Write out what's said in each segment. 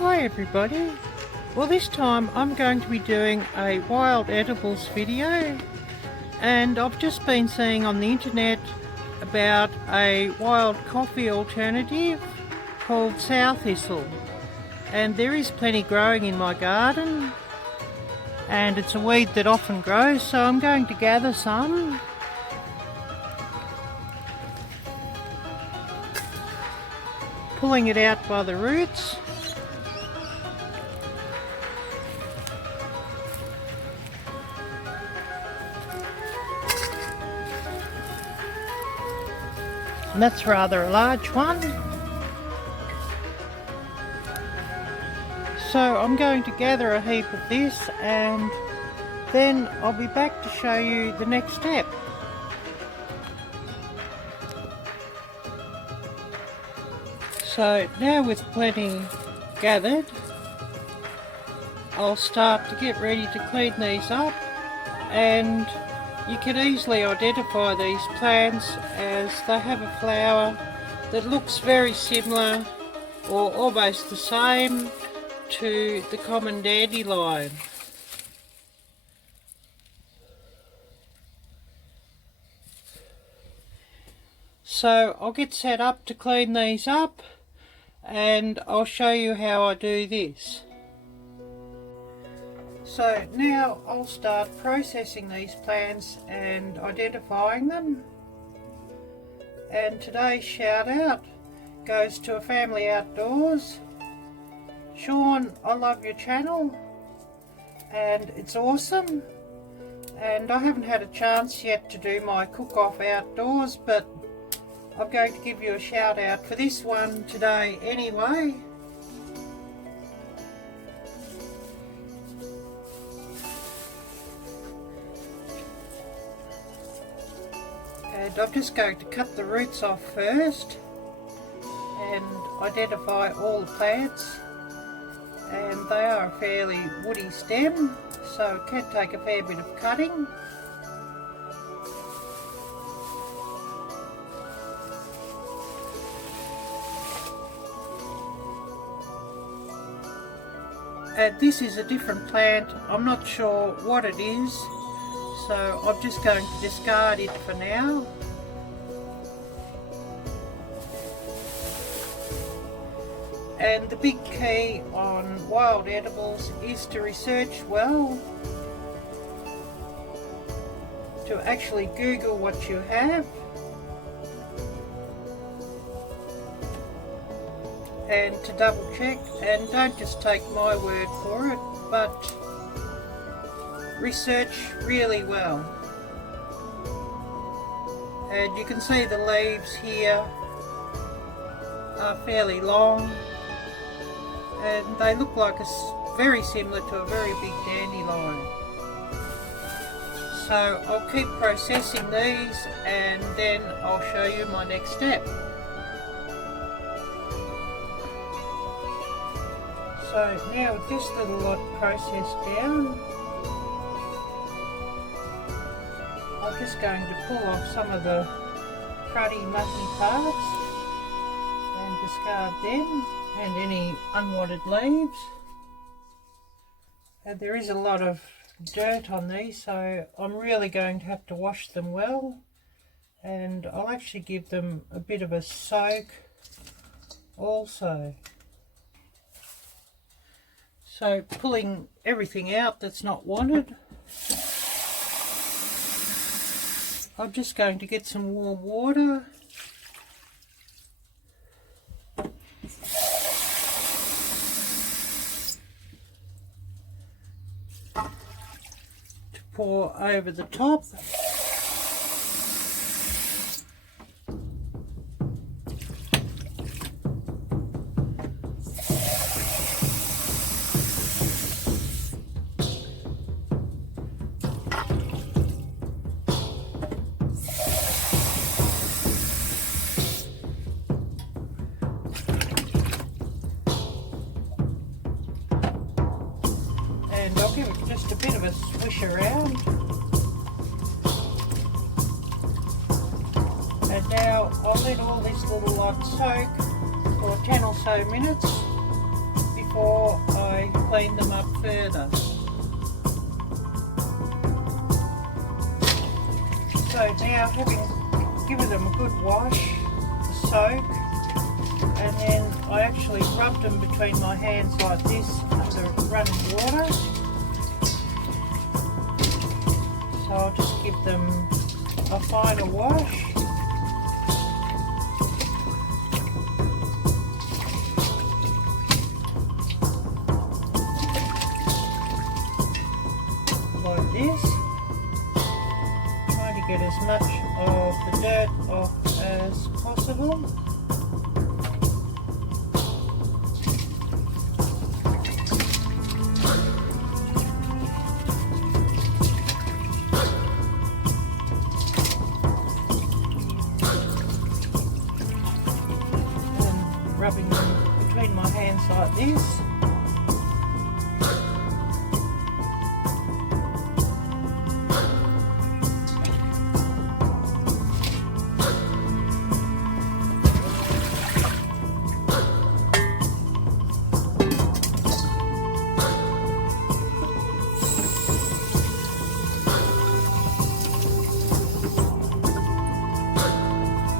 Hi everybody. Well, this time I'm going to be doing a wild edibles video, and I've just been seeing on the internet about a wild coffee alternative called Sow Thistle, and there is plenty growing in my garden, and it's a weed that often grows, so I'm going to gather some. Pulling it out by the roots. And that's rather a large one. So I'm going to gather a heap of this, and then I'll be back to show you the next step. So now with plenty gathered, I'll start to get ready to clean these up, and you can easily identify these plants as they have a flower that looks very similar or almost the same to the common dandelion. So I'll get set up to clean these up, and I'll show you how I do this. So now I'll start processing these plants and identifying them. And today's shout out goes to a family outdoors. Shawn, I love your channel and it's awesome. And I haven't had a chance yet to do my cook-off outdoors, but I'm going to give you a shout out for this one today anyway. And I'm just going to cut the roots off first and identify all the plants, and they are a fairly woody stem, so it can take a fair bit of cutting. And this is a different plant, I'm not sure what it is, so I'm just going to discard it for now. And the big key on wild edibles is to research well, to actually Google what you have, and to double check, and don't just take my word for it, but research really well. And you can see the leaves here are fairly long, and they look like very similar to a very big dandelion. So I'll keep processing these, and then I'll show you my next step. So now with this little lot processed down, I'm just going to pull off some of the cruddy, mucky parts and discard them and any unwanted leaves. And there is a lot of dirt on these, so I'm really going to have to wash them well, and I'll actually give them a bit of a soak also. So pulling everything out that's not wanted, I'm just going to get some warm water to pour over the top. And I'll give it just a bit of a swish around. And now I'll let all this little lot soak for 10 or so minutes before before I clean them up further. So now, having given them a good wash, a soak, and then I actually rubbed them between my hands like this under running water. So I'll just give them a final wash. Like this. Trying to get as much of the dirt off as possible. Rubbing them between my hands like this.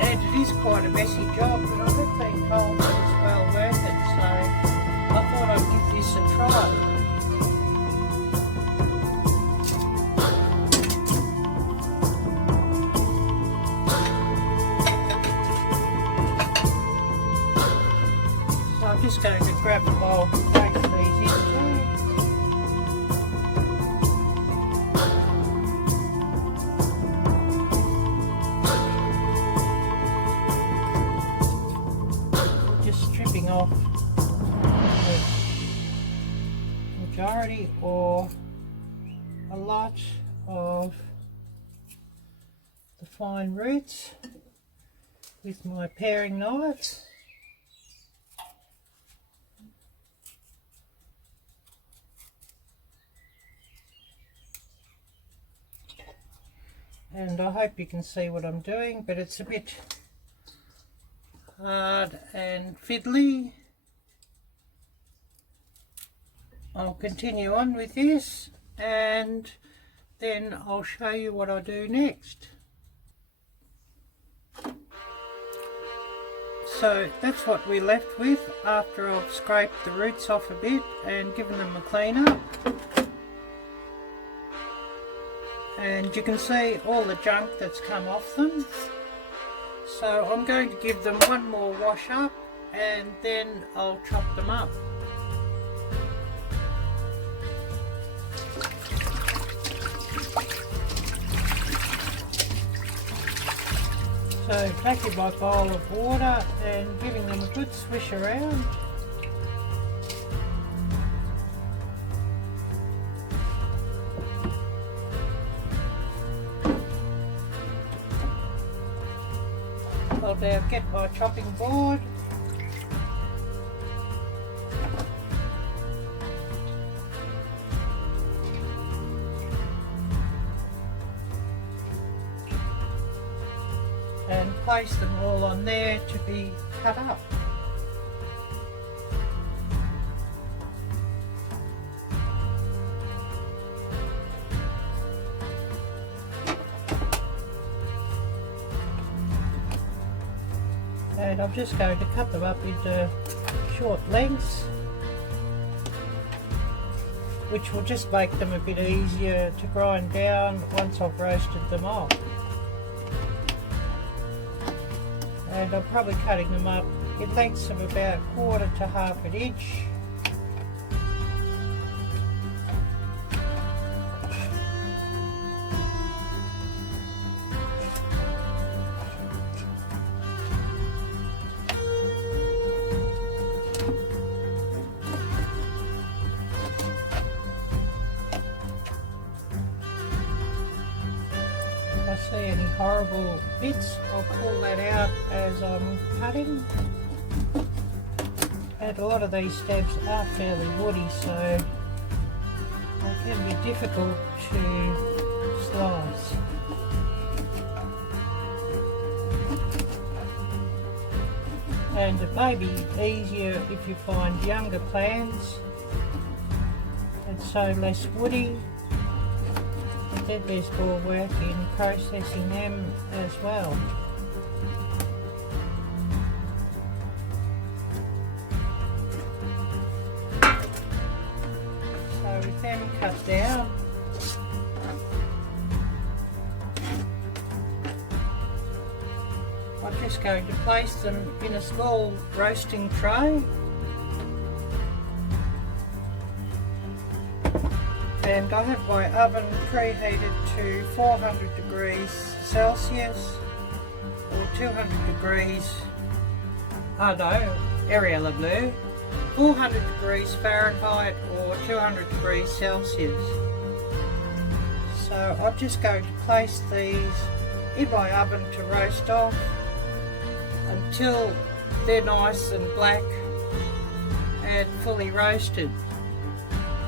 And it is quite a messy job, but I have been told that it's well worth it, so I thought I'd give this a try. So I'm just going to grab a bowl to place these into. Stripping off the majority or a lot of the fine roots with my paring knives. And I hope you can see what I'm doing, but it's a bit hard and fiddly. I'll continue on with this and then I'll show you what I do next. So that's what we're left with after I've scraped the roots off a bit and given them a clean up. And you can see all the junk that's come off them. So I'm going to give them one more wash up and then I'll chop them up. So taking my bowl of water and giving them a good swish around. I'll now get my chopping board. And place them all on there to be cut up. And I'm just going to cut them up into short lengths, which will just make them a bit easier to grind down once I've roasted them off. And I'm probably cutting them up in lengths of about 1/4 to 1/2 an inch. If I see any horrible bits, I'll pull that out as I'm cutting. And a lot of these stabs are fairly woody, so they can be difficult to slice. and it may be easier if you find younger plants and so less woody, but then there's more work in processing them as well. So with them cut down, I'm just going to place them in a small roasting tray, and I have my oven preheated to 400 degrees Celsius or 200 degrees, Arielle-Viking, 400 degrees Fahrenheit or 200 degrees Celsius. So I'm just going to place these in my oven to roast off until they're nice and black and fully roasted.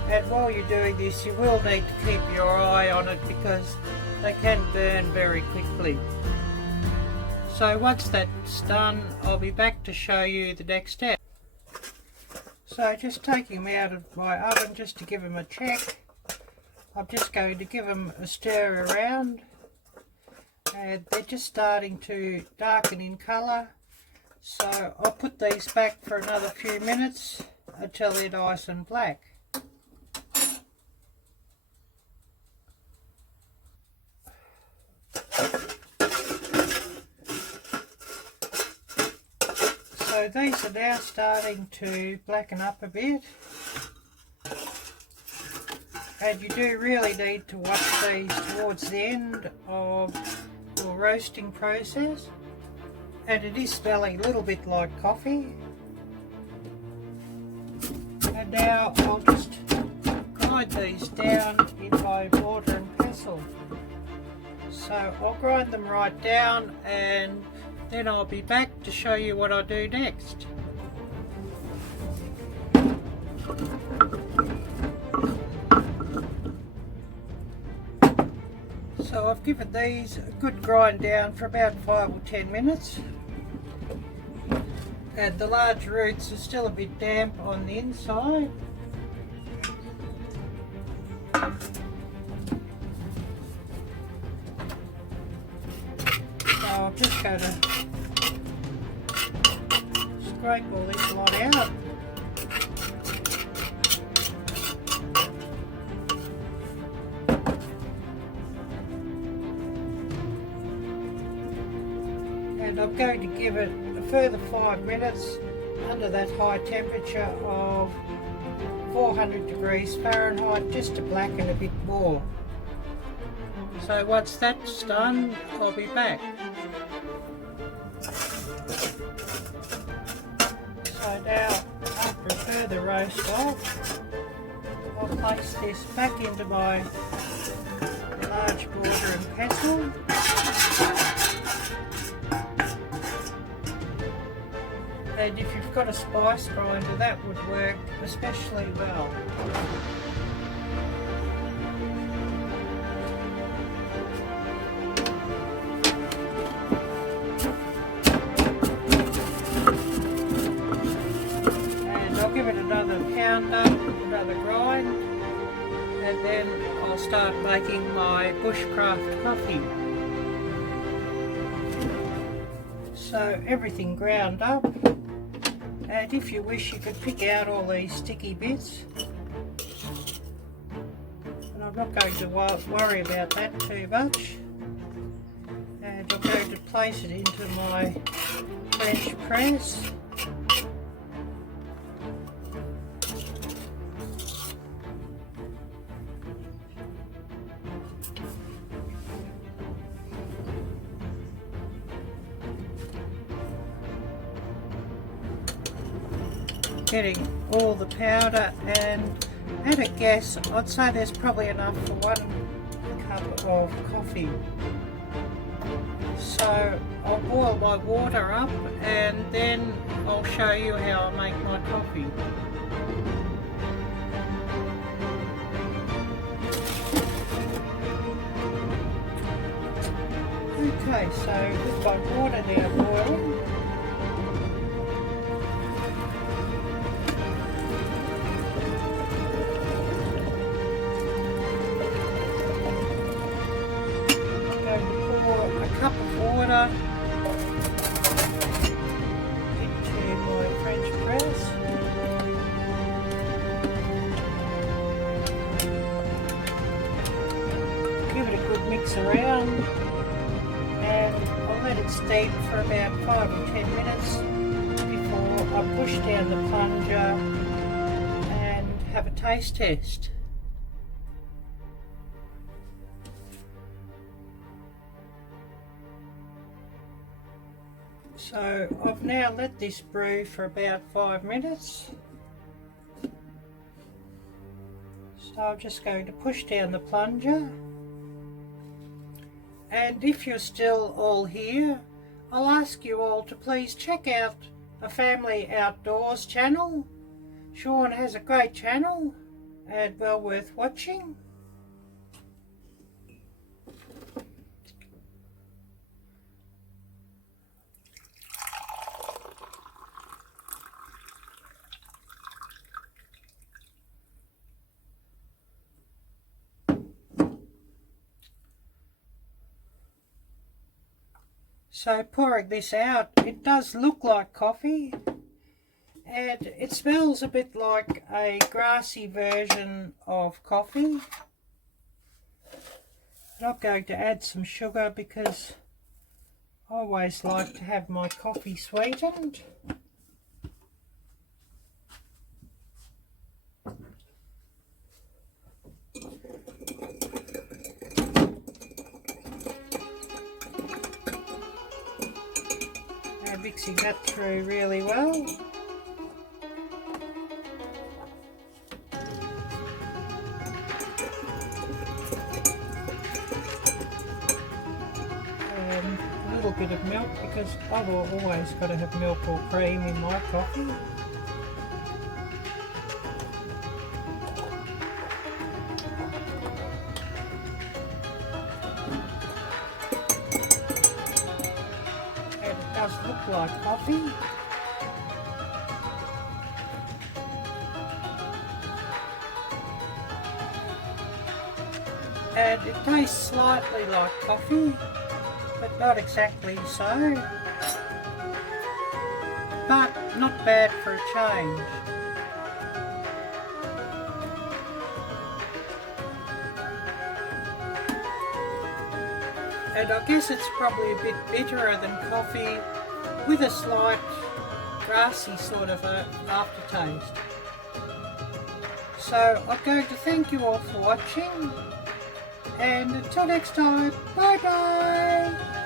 And while you're doing this, you will need to keep your eye on it because they can burn very quickly. So once that's done, I'll be back to show you the next step. So just taking them out of my oven just to give them a check, I'm just going to give them a stir around, and they're just starting to darken in colour. So I'll put these back for another few minutes until they're nice and black. So these are now starting to blacken up a bit, and you do really need to watch these towards the end of your roasting process, and it is smelling a little bit like coffee. And now I'll just grind these down in my mortar and pestle. So I'll grind them right down, and then I'll be back to show you what I do next. So I've given these a good grind down for about 5 or 10 minutes. And the large roots are still a bit damp on the inside. So I'm just going to scrape all this lot out. And I'm going to give it a further 5 minutes under that high temperature of 400 degrees Fahrenheit just to blacken a bit more. So once that's done, I'll be back. So now, after a further roast off, I'll place this back into my large mortar and pestle. And if you've got a spice grinder, that would work especially well. And I'll give it another pounder, another grind, and then I'll start making my bushcraft coffee. So everything ground up. And if you wish, you could pick out all these sticky bits, and I'm not going to worry about that too much. And I'm going to place it into my French press. Getting all the powder, and at a guess I'd say there's probably enough for 1 cup of coffee. So I'll boil my water up, and then I'll show you how I make my coffee. Okay, so with my water now boiling, mix around, and I'll let it steep for about 5 or 10 minutes before I push down the plunger and have a taste test. So I've now let this brew for about 5 minutes. So I'm just going to push down the plunger. And if you're still all here, I'll ask you all to please check out a Family Outdoors channel. Shawn has a great channel and well worth watching. So pouring this out, it does look like coffee, and it smells a bit like a grassy version of coffee. But I'm going to add some sugar because I always like to have my coffee sweetened. Mixing that through really well. A little bit of milk because I've always got to have milk or cream in my coffee. Does look like coffee. And it tastes slightly like coffee, but not exactly so. But not bad for a change. And I guess it's probably a bit bitterer than coffee, with a slight grassy sort of aftertaste. So I'm going to thank you all for watching, and until next time, bye bye!